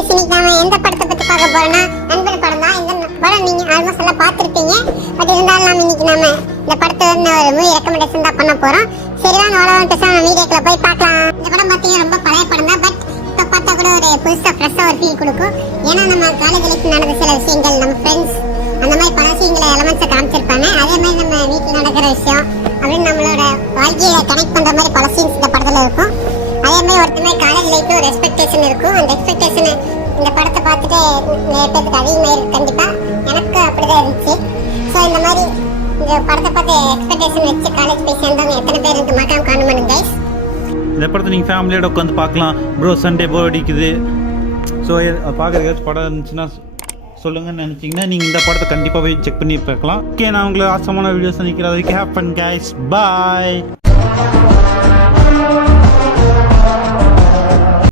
Guys, இன்னைக்கு நாம எந்த படத்தை பத்தி பார்க்க போறோம்னா நண்பன் படம் தான். இந்த படம் நீங்க ஆல்மோஸ்ட் எல்லாம் பார்த்திருப்பீங்க. பட் இருந்தாலும் நாம இந்த படத்தை வந்து ஒரு மூவி ரெக்கமெண்டேஷன் தான் பண்ண போறோம். சரிதான், அவ்வளவு பேசாம வீடியோக்குள்ள போய் பார்க்கலாம். இந்த படம் பார்த்தீங்கன்னா ரொம்ப பழைய படம் தான். பட் இப்போ பார்த்தா கூட ஒரு புதுசா ஃப்ரெஷ்ஷா ஒரு ஃபீல் கொடுக்கும். ஏன்னா நம்ம காலேஜ் லைஃப் நடந்த சில விஷயங்கள், நம்ம ஃப்ரெண்ட்ஸ் அந்த மாதிரி பல விஷயங்களை எலமெண்ட்ஸை காமிச்சிருப்பாங்க. அதே மாதிரி நம்ம வீட்டில் நடக்கிற விஷயம் அப்படின்னு நம்மளோட வாழ்க்கையை கனெக்ட் பண்ற மாதிரி பல சீன்ஸ் இந்த படத்துல இருக்கும். அதே மாதிரி ஒருத்தமே காலேஜ் லைஃப்ல ஒரு எக்ஸ்பெக்டேஷன் இருக்கும். அந்த எக்ஸ்பெக்டேஷன் இந்த படத்தை பார்த்துட்டு நிறைய பேருக்கு அதிகமாக இருக்கு. கண்டிப்பா எனக்கு அப்படிதான் இருந்துச்சு. ஸோ இந்த மாதிரி இந்த படத்தை பார்த்து எக்ஸ்பெக்டேஷன் வச்சு காலேஜ் போய் சேர்ந்தவங்க எத்தனை பேர் இருக்கு மறக்காம காணும் பண்ணுங்க கைஸ். இந்த படத்தை நீங்கள் ஃபேமிலியோட உட்காந்து பார்க்கலாம். ப்ரோ சண்டே போர் அடிக்குது, ஸோ பார்க்குறதுக்கு படம் இருந்துச்சுன்னா சொல்லுங்கன்னு நினச்சிங்கன்னா நீங்கள் இந்த படத்தை கண்டிப்பாக போய் செக் பண்ணி பார்க்கலாம். ஓகே, நான் உங்களை ஆசமான வீடியோஸ் நினைக்கிற வரைக்கும் ஹேவ் ஃபன் கைஸ், பாய்.